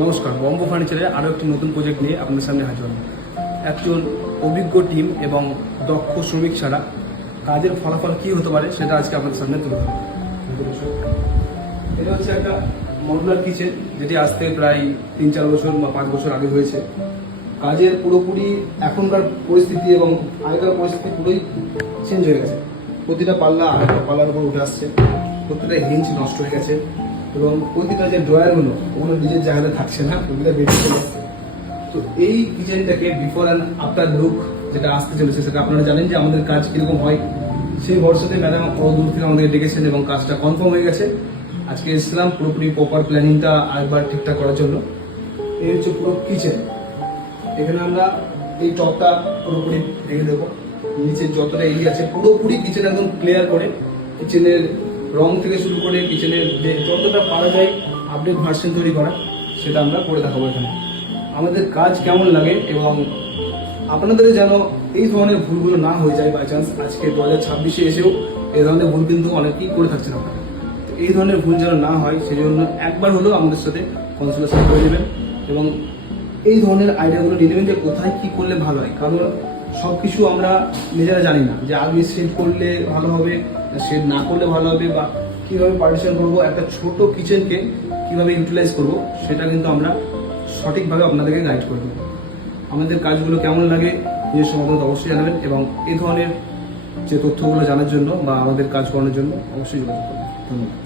নমস্কার, বম্বো ফার্নিচারের আরও একটি নতুন প্রজেক্ট নিয়ে আপনাদের সামনে হাজির হলাম। একজন অভিজ্ঞ টিম এবং দক্ষ শ্রমিক ছাড়া কাজের ফলাফল কী হতে পারে সেটা আজকে আপনাদের সামনে তুলে ধরব। এটা হচ্ছে একটা মডুলার কিচেন, যেটি আজ থেকে প্রায় 3-4 বছর বা 5 বছর আগে হয়েছে। কাজের পুরোপুরি এখনকার পরিস্থিতি এবং আগেকার পরিস্থিতি পুরোই চেঞ্জ হয়ে গেছে। প্রতিটা পাল্লা আরেকটা পাল্লার উপর উঠে আসছে, প্রতিটা হিঞ্চ নষ্ট হয়ে গেছে এবং প্রতিটা যে ড্রয়ারগুলো ওগুলো নিজের জায়গাতে থাকছে না, ওগুলো বেরিয়ে চলে আসছে। তো এই কিচেনটাকে বিফোর অ্যান্ড আফটার লুক যেটা আসতে চলেছে সেটা আপনারা জানেন যে আমাদের কাজ কীরকম হয়। সেই ভরসাতে ম্যাডাম দূর থেকে আমাদের ডেকেছেন এবং কাজটা কনফার্ম হয়ে গেছে। আজকে এসেছিলাম পুরোপুরি প্রপার প্ল্যানিংটা আরেকবার ঠিকঠাক করার জন্য। এই হচ্ছে পুরো কিচেন। এখানে আমরা এই টপটা পুরোপুরি ভেঙে দেবো, নিচে যতটা এরিয়া আছে পুরোপুরি কিচেন একদম ক্লিয়ার করে কিচেনের রং থেকে শুরু করে কিচেনের যে যতটা পারা যায় আপডেট ভার্সন তৈরি করা সেটা আমরা করে দেখাবো এখানে। আমাদের কাজ কেমন লাগে এবং আপনাদের যেন এই ধরনের ভুলগুলো না হয়ে যায় বাই চান্স। আজকে 2026-এ এসেও এই ধরনের ভুল কিন্তু অনেকেই করে থাকছেন আপনারা। তো এই ধরনের ভুল যেন না হয় সেই জন্য একবার হলেও আমাদের সাথে কনসালটেশন করে নেবেন এবং এই ধরনের আইডিয়াগুলো নিয়ে নেবেন যে কোথায় কী করলে ভালো হয়। কারণ সব কিছু আমরা নিজেরা জানি না যে আগে শেড করলে ভালো হবে, শেড না করলে ভালো হবে, বা কীভাবে পার্টিশন করবো, একটা ছোট কিচেনকে কীভাবে ইউটিলাইজ করবো সেটা কিন্তু আমরা সঠিকভাবে আপনাদেরকে গাইড করে দেবো। আমাদের কাজগুলো কেমন লাগে নিজস্ব মতামত অবশ্যই জানাবেন এবং এই ধরনের যে তথ্যগুলো জানার জন্য বা আমাদের কাজ করানোর জন্য অবশ্যই যোগাযোগ করবেন। ধন্যবাদ।